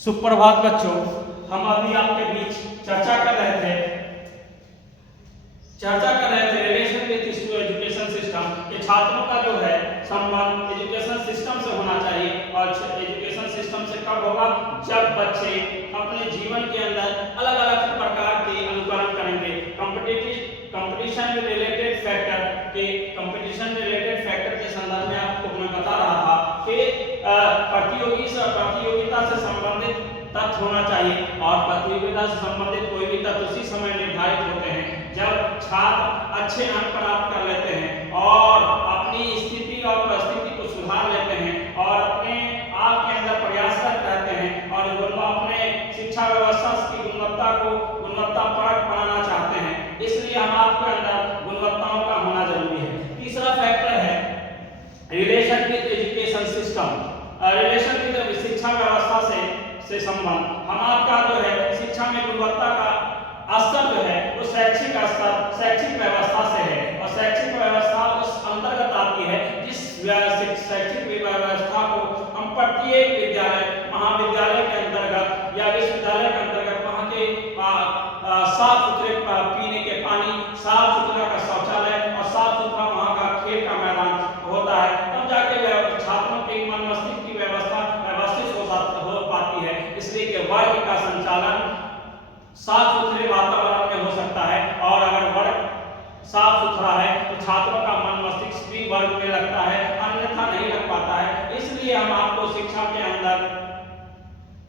सुप्रभात बच्चों, हम अभी आपके बीच चर्चा कर रहे थे रिलेशन विद एजुकेशन सिस्टम के छात्रों का जो है संबंध एजुकेशन सिस्टम से होना चाहिए। और एजुकेशन सिस्टम से कब होगा? जब बच्चे अपने जीवन के अंदर अलग अलग प्रकार के अनुकरण करेंगे। कंपटीशन रिलेटेड फैक्टर के संदर्भ में आपको मैं बता रहा था कि प्रतियोगिता से संबंधित तथ्य होना चाहिए। और प्रतियोगिता से संबंधित कोई भी तथ्य उसी समय निर्धारित होते हैं जब छात्र अच्छे अंक प्राप्त कर लेते हैं और अपनी स्थिति और परिस्थिति को सुधार लेते हैं और अपने आप के अंदर प्रयासरत रहते हैं और अपने शिक्षा व्यवस्था की गुणवत्तापरक बनाना चाहते हैं। इसलिए हम आपके अंदर गुणवत्ताओं का होना जरूरी है। तीसरा फैक्टर है relation with education system. Relation with शिक्षा व्यवस्था से संबंध। हम आपका जो है शिक्षा में गुणवत्ता का स्तर जो है वो शैक्षिक स्तर शैक्षिक व्यवस्था से है और शैक्षिक व्यवस्था उस अंतर्गत आती है जिस शैक्षिक व्यवस्था को हम प्रत्येक विद्यालय महाविद्यालय के अंतर्गत या विश्वविद्यालय के अंतर्गत वहाँ के साफ सुथरे पीने के पानी, साफ सुथरा का शौचालय और साफ सुथरा वहाँ का खेल का मैदान होता है, तब जाके छात्रों के मन मस्तिष्क की व्यवस्था व्यवस्थित हो पाती है। इसलिए कि वर्ग का संचालन साफ सुथरे वातावरण में हो सकता है और अगर वर्ग साफ सुथरा है तो छात्रों का मन मस्तिष्क भी वर्ग में लगता है, अन्यथा नहीं लग पाता है। इसलिए हम आपको शिक्षा के अंदर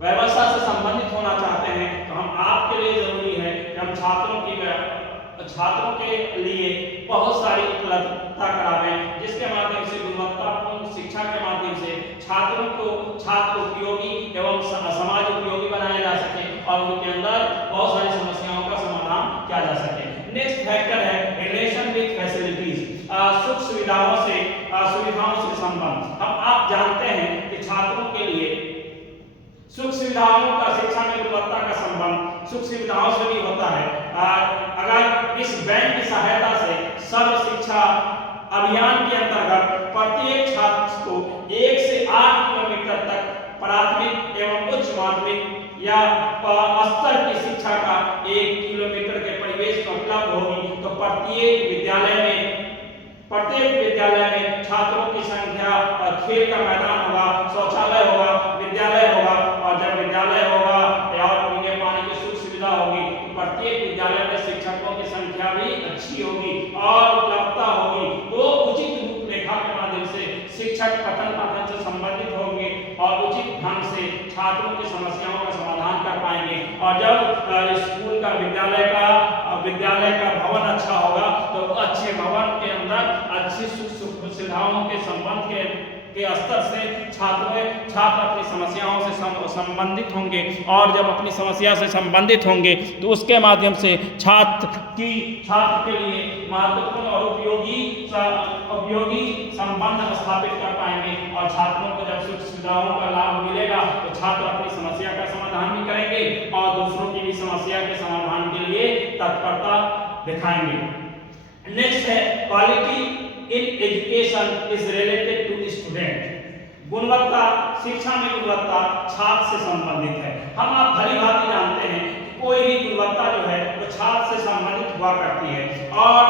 व्यवस्था से संबंधित होना चाहते हैं तो हम आपके लिए जरूरी है कि हम छात्रों के लिए बहुत सारी उपलब्धता करावें जिसके माध्यम से गुणवत्तापूर्ण शिक्षा के माध्यम से छात्रों को छात्र उपयोगी एवं समाज उपयोगी बनाया जा सके और उनके अंदर बहुत सारी समस्याओं का समाधान किया जा सके। नेक्स्ट फैक्टर है रिलेशन विद फैसिलिटीज। सुख सुविधाओं से संबंध। हम आप जानते हैं कि छात्रों के लिए सुख सुविधाओं का शिक्षा में गुणवत्ता का संबंध सुख सुविधाओं से भी होता है। अगर इस बैंक की सहायता से सर्व शिक्षा अभियान के अंतर्गत प्रत्येक छात्र को 1 से 8 किलोमीटर तक प्राथमिक एवं उच्च माध्यमिक या स्तर की शिक्षा का 1 किलोमीटर के परिवेश में उपलब्ध होगी तो प्रत्येक विद्यालय में छात्रों की संख्या खेल का मैदान होगा, शौचालय होगा, विद्यालय होगा और जब विद्यालय होगा और पीने पानी की सुख सुविधा होगी तो प्रत्येक विद्यालय में शिक्षकों की संख्या भी अच्छी होगी और उपलब्धता होगी तो उचित रूपरेखा के माध्यम से शिक्षक पठन पाठन से संबंधित होंगे और उचित ढंग से छात्रों की समस्याओं का समाधान कर पाएंगे। और जब स्कूल का विद्यालय का भवन अच्छा होगा तो अच्छे भवन के अंदर अच्छी सुख सुविधाओं के संबंध के स्तर से छात्र अपनी समस्याओं से संबंधित होंगे और जब अपनी समस्या से संबंधित होंगे तो उसके माध्यम से छात्र के लिए महत्वपूर्ण और उपयोगी संबंध स्थापित कर पाएंगे और छात्रों को जब सुख सुविधाओं का लाभ मिलेगा तो छात्र अपनी समस्या का समाधान भी करेंगे और दूसरों की भी समस्या के समाधान के लिए तत्परता दिखाएंगे। नेक्स्ट है quality in education is related to student. गुणवत्ता शिक्षा में गुणवत्ता छात्र से संबंधित है। हम आप भली भांति जानते हैं कि कोई भी गुणवत्ता जो है वो छात्र से संबंधित हुआ करती है और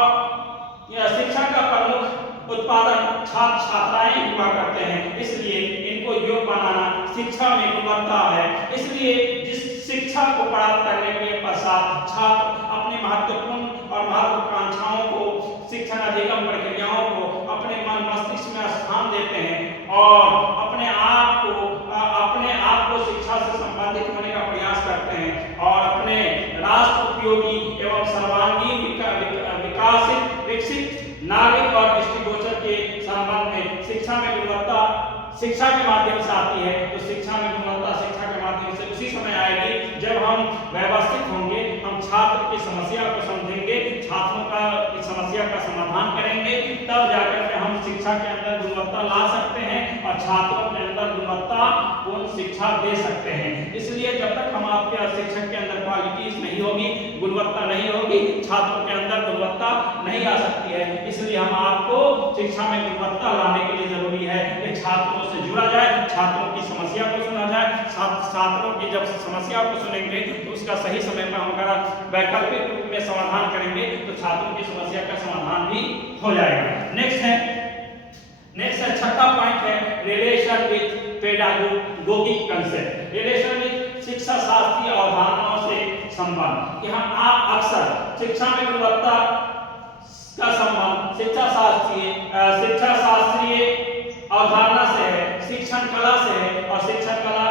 यह शिक्षा का प्रमुख उत्पादन छात्र छात्राएं हुआ करते हैं। इसलिए इनको योग बनाना शिक्षा में गुणवत्ता है। इसलिए जिस शिक्षा को प्राप्त करने के पश्चात छात्र अपने महत्वपूर्ण और महत्वाकांक्षाओं को शिक्षण अधिगम प्रक्रियाओं को अपने मन मस्तिष्क में स्थान देते हैं और अपने आप को शिक्षा से संबंधित होने का प्रयास करते हैं और अपने राष्ट्र उपयोगी एवं सर्वांगीण विकसित नागरिक और दृष्टिगोचर के संबंध में शिक्षा के माध्यम से आती है। तो शिक्षा में गुणवत्ता शिक्षा के माध्यम से उसी समय आएगी जब हम व्यवस्थित होंगे, हम छात्र की समस्या को समझेंगे, छात्रों की समस्या का समाधान करेंगे, तब जाकर के हम शिक्षा के अंदर गुणवत्ता ला सकते हैं और छात्रों के अंदर गुणवत्तापूर्ण शिक्षा दे सकते हैं। इसलिए जब तक हम आपके शिक्षक के अंदर क्वालिटीज नहीं होगी, गुणवत्ता नहीं होगी, छात्रों के अंदर गुणवत्ता नहीं आ सकती है। इसलिए हम आपको शिक्षा में गुणवत्ता लाने के लिए जरूरी है कि छात्रों से जुड़ा जाए, छात्रों की समस्या को सुना जाए। छात्रों की जब समस्या को सुनेंगे तो उसका सही समय पर हम अगर वैकल्पिक रूप में समाधान करेंगे तो छात्रों की समस्या का समाधान भी हो जाएगा। नेक्स्ट है छठा पॉइंट है relation with pedagogic concept. Relation with शिक्षा शास्त्रीय अवधारणाओं से संबंध, कि हम आप अक्सर शिक्षा में गुणवत्ता का संबंध शिक्षा शास्त्रीय अवधारणा से है, शिक्षण कला से है, और शिक्षण कला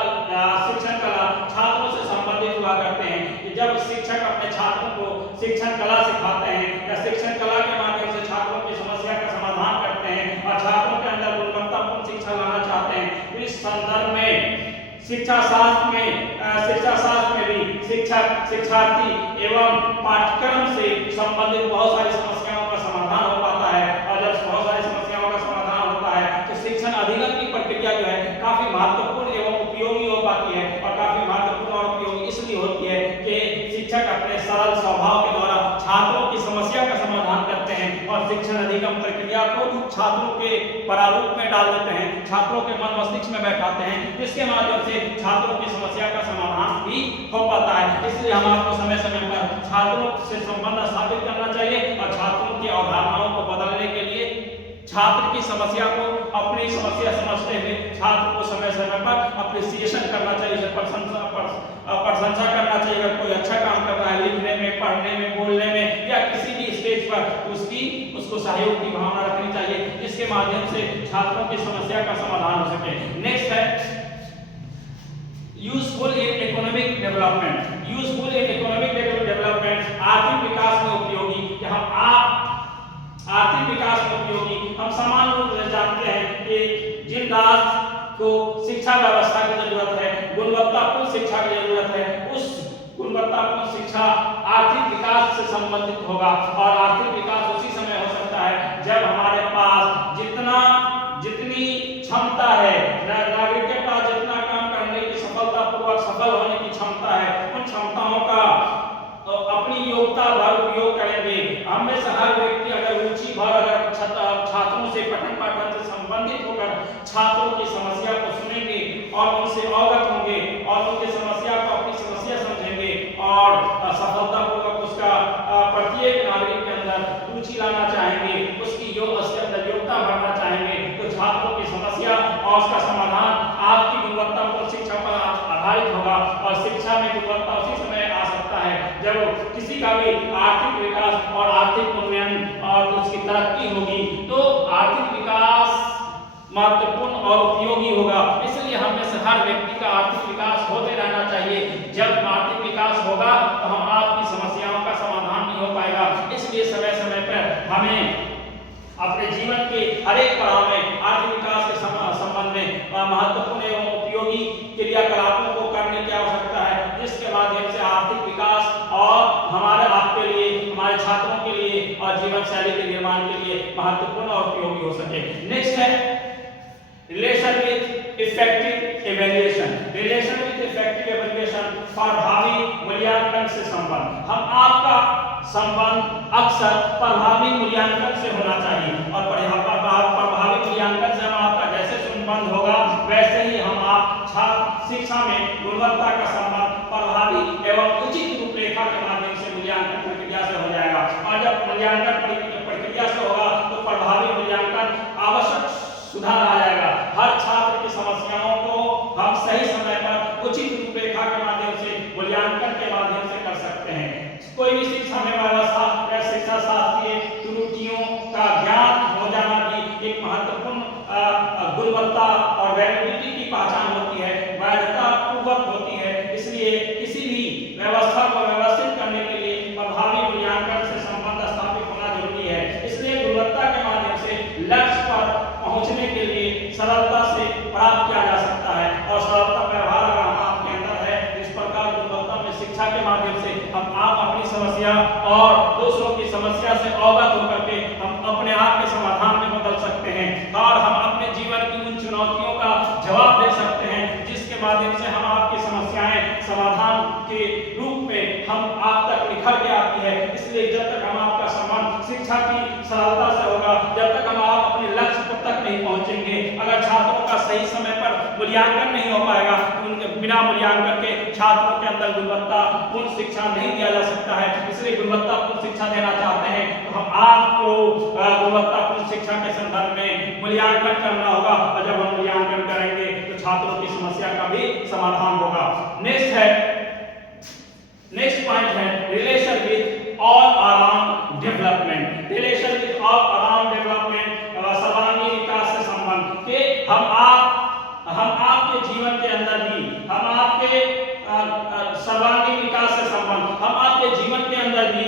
छात्रों से संबंधित हुआ करते हैं कि जब शिक्षक अपने छात्रों को शिक्षण कला सिखाते हैं या शिक्षण कला के माध्यम से छात्रों की समस्या का समाधान करते हैं और छात्रों के अंदर गुणवत्तापूर्ण शिक्षा लाना चाहते हैं, तो इस संदर्भ में शिक्षा शास्त्र में भी शिक्षार्थी एवं पाठ्यक्रम से संबंधित बहुत सारी समस्याओं का समाधान हो पाता है। और जब बहुत सारी समस्याओं का समाधान होता है तो शिक्षण अधिगम की प्रक्रिया जो है काफी महत्वपूर्ण एवं उपयोगी हो पाती है। और काफी महत्वपूर्ण और उपयोगी इसलिए होती है कि शिक्षक अपने सरल स्वभाव के द्वारा छात्रों की समस्या का समाधान करते हैं और शिक्षण अधिगम प्रक्रिया को छात्रों के प्रारूप में डाल देते हैं, छात्रों के मन मस्तिष्क में बैठाते हैं, जिसके माध्यम से छात्रों की समस्या का समाधान भी हो पाता है। इसलिए हम आपको समय समय पर छात्रों से संबंध स्थापित करना चाहिए और छात्रों की अवधारणाओं को बदलने के लिए छात्र की समस्या को अपनी समस्या समझते हुए छात्र को समय समय पर अप्रिसिएशन करना चाहिए, प्रशंसा करना चाहिए। अगर कोई अच्छा काम कर रहा है लिखने में, पढ़ने में, बोलने में या किसी भी स्टेज पर उसको सहयोग की भावना रखनी चाहिए, जिसके माध्यम से छात्रों की समस्या का समाधान हो सके। नेक्स्ट है यूजफुल इन इकोनॉमिक डेवलपमेंट। आर्थिक विकास में उपयोगी, कि आर्थिक विकास में उपयोगी। हम सामान्य रूप से जानते हैं कि जिन राष्ट्र को शिक्षा व्यवस्था की जरूरत है, गुणवत्तापूर्ण शिक्षा की जरूरत है, उस गुणवत्तापूर्ण शिक्षा आर्थिक विकास से संबंधित होगा। और आर्थिक विकास उसी समय हो सकता है जब हमारे पास जितनी क्षमता है, नागरिक के पास जितना काम करने की सफलतापूर्वक सफल होने की क्षमता है, उन क्षमताओं का अपनी योग्यता भर उपयोग करेंगे। हम में से हर व्यक्ति अगर रुचि भर अगर छात्रों से पठन पाठन से संबंधित होकर छात्रों की समस्या को सुनेंगे और उनसे अवगत होंगे और उनकी समस्या को अपनी समस्या समझेंगे और सफलतापूर्वक उसका प्रत्येक नागरिक के अंदर रुचि लाना चाहेंगे, उसकी योग्यता भरना चाहेंगे, तो छात्रों की समस्या और उसका समाधान आपकी गुणवत्तापूर्ण शिक्षा पर आधारित होगा। और शिक्षा में गुणवत्ता उसी समय आ सकता है जब किसी का भी आर्थिक विकास और आर्थिक उन्नयन और उसकी तरक्की होगी, तो आर्थिक विकास महत्वपूर्ण और उपयोगी होगा। इसलिए हम में से हर व्यक्ति का आर्थिक विकास होते रहना चाहिए। जब आर्थिक विकास होगा तो हम आपकी समस्याओं का समाधान नहीं हो पाएगा। इसलिए समय समय पर हमें अपने जीवन के हर एक पड़ाव में आर्थिक विकास के संबंध में महत्वपूर्ण एवं उपयोगी क्रियाकलापों को करने की आवश्यकता है, जिसके माध्यम से आर्थिक विकास और आपके लिए, हमारे छात्रों के लिए और जीवन शैली के निर्माण के लिए महत्वपूर्ण और उपयोगी हो सके। नेक्स्ट है relation with effective evaluation for भावी मूल्यांकन से संबंध। हम आपका संबंध अक्सर प्रभावी मूल्यांकन से होना चाहिए और प्रभावी मूल्यांकन से हम आपका जैसे संबंध होगा वैसे ही हम आप छात्र शिक्षा में गुणवत्ता का संबंध प्रभावी एवं उचित रूपरेखा के माध्यम से मूल्यांकन प्रक्रिया से हो जाएगा। और जब मूल्यांकन प्रक्रिया से होगा तो प्रभावी मूल्यांकन आवश्यक सुधार आ जाएगा। हर छात्र की समस्याओं को हम सही समय पर उचित रूपरेखा के माध्यम से मूल्यांकन के माध्यम से कर सकते हैं। कोई भी शिक्षा में व्यवस्था या शिक्षा शास्त्रीय त्रुटियों का ज्ञान हो जाना भी एक महत्वपूर्ण गुणवत्ता और वैलिडिटी की पहचान होती है, वैधता पूर्वक होती है। इसलिए किसी भी व्यवस्था को व्यवस्थित करने के लिए प्रभावी मूल्यांकन से संबंध स्थापित होना जरूरी है। इसलिए गुणवत्ता के माध्यम से लक्ष्य पर पहुंचने के लिए सरलता से प्राप्त किया जा सकता है और सरलता व्यवहार अगर आपके अंदर है, इस प्रकार गुणवत्ता में शिक्षा के माध्यम से आप अपनी समस्या और दूसरों की समस्या से अवगत होकर के हम अपने आप के समाधान में बदल सकते हैं और हम अपने जीवन की उन चुनौतियों का जवाब दे सकते हैं जिसके जिसके माध्यम से हम आपकी समस्याएं समाधान के रूप में हम आप तक निखर के आती है। इसलिए जब तक हम आपका संबंध शिक्षा की सरलता से होगा, जब तक हम आप अपने लक्ष्य तक नहीं पहुंचेंगे, अगर छात्रों का सही समय पर मूल्यांकन नहीं हो पाएगा, उनके बिना मूल्यांकन के छात्रों के अंदर गुणवत्तापूर्ण शिक्षा नहीं दिया जा सकता है। इसलिए गुणवत्तापूर्ण शिक्षा देना चाहते हैं तो हम आपको गुणवत्तापूर्ण शिक्षा के संदर्भ में मूल्यांकन करना होगा, और जब हम मूल्यांकन करेंगे तो छात्रों की समस्या का भी समाधान होगा। नेक्स्ट पॉइंट है relation with all around development. Relation with all around development, सर्वांगीण विकास से संबंध के हम आपके जीवन के अंदर भी हम आपके सर्वांगीण विकास से संबंध, हम आपके जीवन के अंदर भी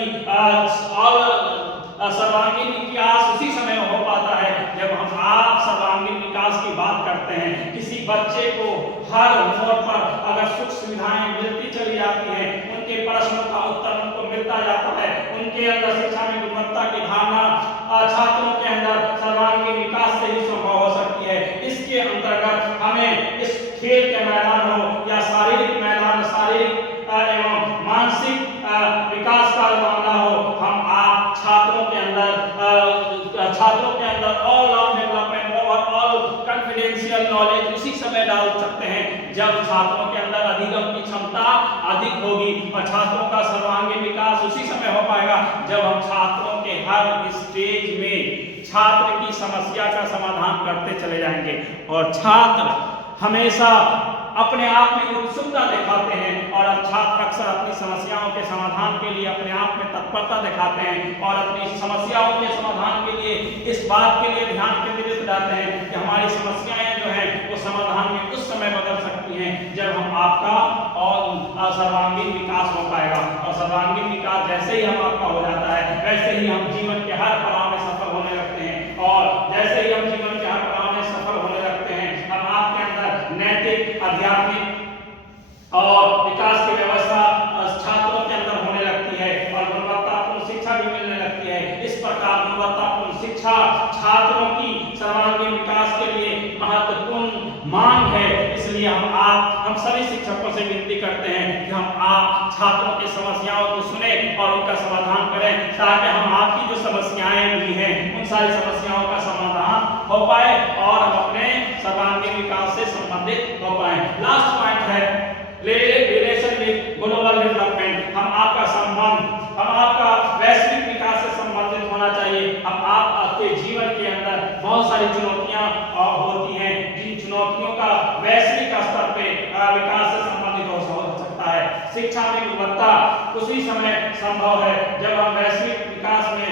सर्वांगीण विकास उसी समय हो पाता है जब हम आप सर्वांगीण विकास की बात करते हैं। किसी बच्चे को हर मोड़ पर अगर सुख सुविधाएं मिलती चली जाती हैं, उनके प्रश्नों का उत्तर उनको मिलता जाता है, उनके अंदर शिक्षा में गुणवत्ता की धारणा छात्रों के अंदर सर्वांगीण विकास से ही संभव हो सकती है। इसके अंतर्गत हमें इस खेल के मैदान हो या शारीरिक मैदान, शारीरिक एवं मानसिक विकास का मामला हो, हम आप छात्रों के अंदर all round development, overall confidential knowledge उसी समय डाल सकते हैं जब छात्रों के अंदर अधिगम की क्षमता अधिक होगी, और छात्रों का सर्वांगीण विकास उसी समय हो पाएगा जब हम छात्रों के हर स्टेज में छात्र की समस्या का समाधान करते चले जाएंगे। और छात्र हमेशा अपने आप में उत्सुकता दिखाते हैं, और छात्र अक्सर अपनी समस्याओं के समाधान के लिए अपने आप में तत्परता दिखाते हैं, और अपनी समस्याओं के समाधान के लिए इस बात के लिए ध्यान केंद्रित करते हैं कि हमारी समस्याएं जो है वो समाधान में उस समय बदल सकती हैं जब हम आपका और सर्वांगीण विकास हो पाएगा। और सर्वांगीण विकास जैसे ही हम आपका हो जाता है, वैसे ही हम जीवन के हर पड़ाव में सफल होने लगते हैं, और जैसे ही हम जीवन के हर पड़ाव में सफल होने लगते हैं, हम आपके अंदर नैतिक, आध्यात्मिक और विकास की व्यवस्था छात्रों के अंदर होने लगती है, और गुणवत्तापूर्ण शिक्षा भी मिलने लगती है। इस प्रकार गुणवत्तापूर्ण शिक्षा छात्रों की सर्वांगीण विकास के लिए महत्वपूर्ण मांग है। इसलिए हम सभी शिक्षकों से विनती करते हैं कि हम आप छात्रों की समस्याओं को सुने और उनका समाधान करें, ताकि हम आपकी जो समस्याएं भी हैं उन सारी समस्याओं का समाधान हो पाए और हम अपने सर्वांगीण विकास से संबंधित हो पाए। लास्ट पॉइंट है रिलेशन विद ग्लोबल डेवलपमेंट। हम आपका संबंध, हम आपका वैश्विक विकास से संबंधित होना चाहिए। हम आपके जीवन के अंदर बहुत सारी चुनौतियां होती हैं, जिन चुनौतियों का वैश्विक स्तर पे विकास से संबंधित हो सकता है। शिक्षा में गुणवत्ता उसी समय संभव है जब हम वैश्विक विकास में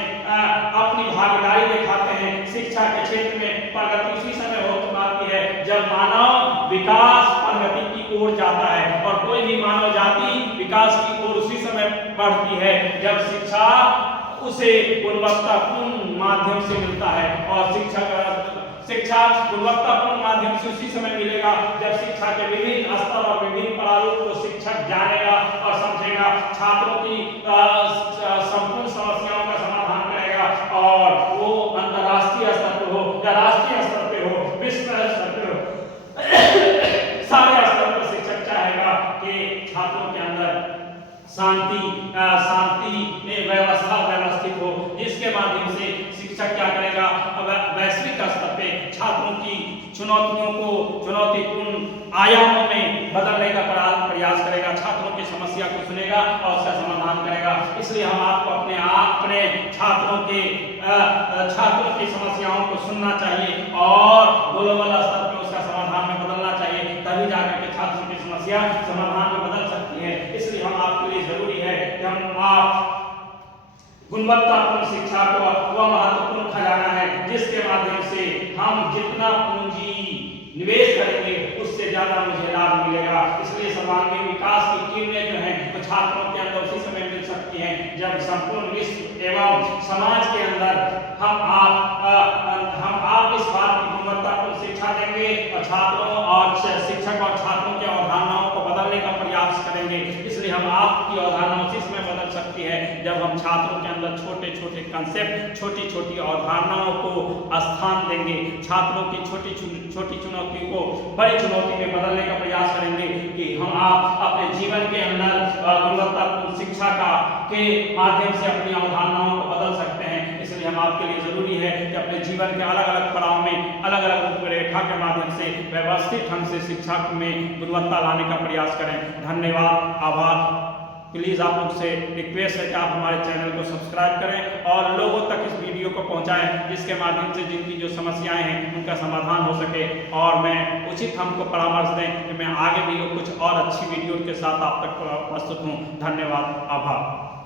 अपनी भागीदारी दिखाते हैं। शिक्षा के क्षेत्र में प्रगति उसी समय हो पाती है जब मानव विकास प्रगति की ओर जाता है, और कोई भी मानव जाति विकास की ओर उसी समय बढ़ती है जब शिक्षा उसे गुणवत्तापूर्ण माध्यम से मिलता है। और शिक्षा गुणवत्तापूर्ण माध्यम से उसी समय मिलेगा जब शिक्षा के विभिन्न स्तर और विभिन्न प्रारूप को शिक्षक जानेगा और समझेगा, छात्रों की संपूर्ण समस्याओं का समाधान करेगा, और वो अंतरराष्ट्रीय स्तर पे हो या राष्ट्रीय स्तर पे हो, विश्व स्तर पे हो, सारे स्तर पर शिक्षक चाहेगा कि छात्रों के अंदर शांति में व्यवस्था व्यवस्थित हो, जिसके माध्यम से शिक्षक क्या करेगा, वैश्विक स्तर पे छात्रों की चुनौतियों को चुनौतीपूर्ण आयामों में बदलने का प्रयास करेगा, छात्रों की समस्या को सुनेगा और उसका समाधान करेगा। इसलिए हम आपको अपने छात्रों की समस्याओं को सुनना चाहिए और ग्लोबल स्तर पर उसका समाधान में बदलना चाहिए, तभी जाकर के छात्रों की समस्या समाधान में बदल सकती है। इसलिए हम आपके लिए जरूरी है कि हम आप गुणवत्तापूर्ण शिक्षा को वह महत्वपूर्ण खजाना है जिसके माध्यम से हम जितना पूंजी निवेश करेंगे उससे ज्यादा मुझे लाभ मिलेगा। इसलिए सर्वांगीण विकास की किरणें जो हैं वो छात्रों के अंदर उसी समय मिल सकती हैं जब संपूर्ण विश्व एवं समाज के अंदर हम आप इस बात की गुणवत्तापूर्ण शिक्षा देंगे और छात्रों और शिक्षक और छात्रों की अवधारणाओं को बदलने का प्रयास करेंगे। इसलिए हम आपकी अवधारणा उसी समय बदल सकते हैं सकती है जब हम छात्रों के अंदर छोटे छोटे कंसेप्ट, छोटी छोटी अवधारणाओं को स्थान देंगे, छात्रों की छोटी छोटी चुनौतियों को बड़ी चुनौती में बदलने का प्रयास करेंगे कि हम आप अपने जीवन के अंदर गुणवत्तापूर्ण शिक्षा के माध्यम से अपनी अवधारणाओं को बदल सकते हैं। इसलिए हम आपके लिए जरूरी है कि अपने जीवन के अलग अलग पड़ाव में अलग अलग रूपरेखा के माध्यम से व्यवस्थित ढंग से शिक्षा में गुणवत्ता लाने का प्रयास करें। धन्यवाद, आभार। प्लीज़ आप लोग से रिक्वेस्ट है कि आप हमारे चैनल को सब्सक्राइब करें और लोगों तक इस वीडियो को पहुंचाएं, जिसके माध्यम से जिनकी जो समस्याएं हैं उनका समाधान हो सके और मैं उचित हमको परामर्श दें कि मैं आगे भी कुछ और अच्छी वीडियो के साथ आप तक प्रस्तुत हूं। धन्यवाद, आभार।